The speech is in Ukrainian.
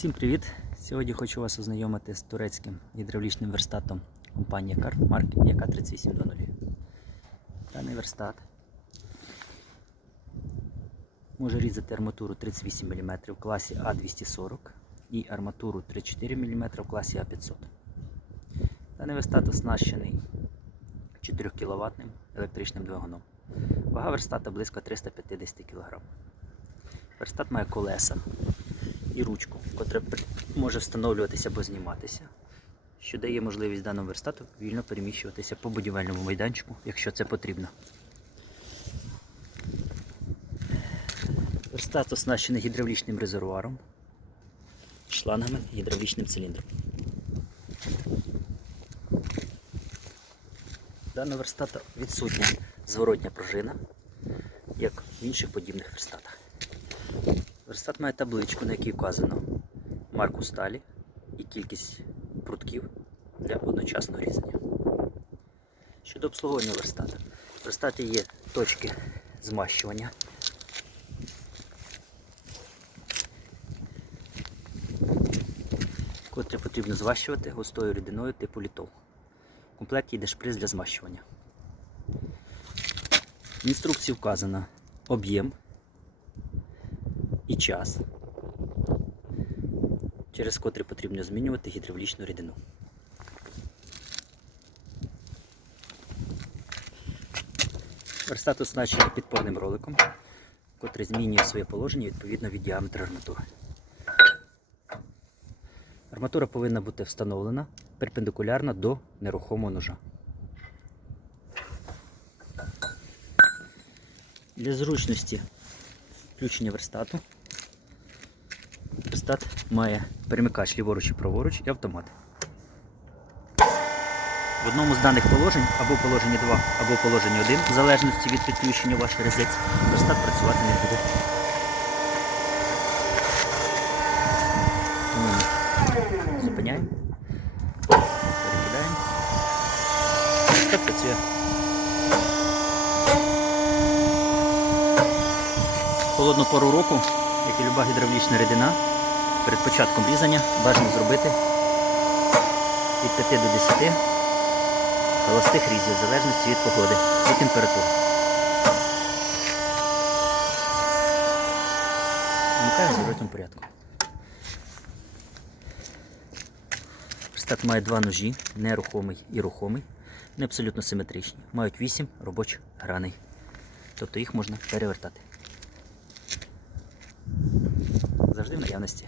Всім привіт! Сьогодні хочу вас ознайомити з турецьким гідравлічним верстатом компанії марки ЯК3820. Даний верстат може різати арматуру 38 мм в класі А240 і арматуру 34 мм в класі А500. Даний верстат оснащений 4 кВт електричним двигуном. Вага верстата близько 350 кг. Верстат має колеса і ручку, котра може встановлюватися або зніматися, що дає можливість даному верстату вільно переміщуватися по будівельному майданчику, якщо це потрібно. Верстат оснащений гідравлічним резервуаром, шлангами, гідравлічним циліндром. Даного верстата відсутня зворотня пружина, як в інших подібних верстатах. Верстат має табличку, на якій вказано марку сталі і кількість прутків для одночасного різання. Щодо обслуговування верстата. В верстаті є точки змащування. Котрі потрібно змащувати густою рідиною типу літол. В комплекті йде шприц для змащування. В інструкції вказано об'єм і час, через котрий потрібно змінювати гідравлічну рідину. Верстат оснащений підпорним роликом, котрий змінює своє положення відповідно від діаметру арматури. Арматура повинна бути встановлена перпендикулярно до нерухомого ножа. Для зручності включення верстату. Верстат має перемикач ліворуч і праворуч і автомат. В одному з даних положень, або положенні 2, або положенні 1, в залежності від підключення ваш резець, верстат працювати не буде. Зупиняємо, перекидаємо. Верстат працює. холодну пору року, як і люба гідравлічна рідина, перед початком різання бажано зробити від 5 до 10 холостих різів, в залежності від погоди і температури. Вмикаю в зворотному порядку. Верстат має два ножі, нерухомий і рухомий. Вони абсолютно симетричні. Мають 8 робочих граней. Тобто їх можна перевертати завжди в наявності.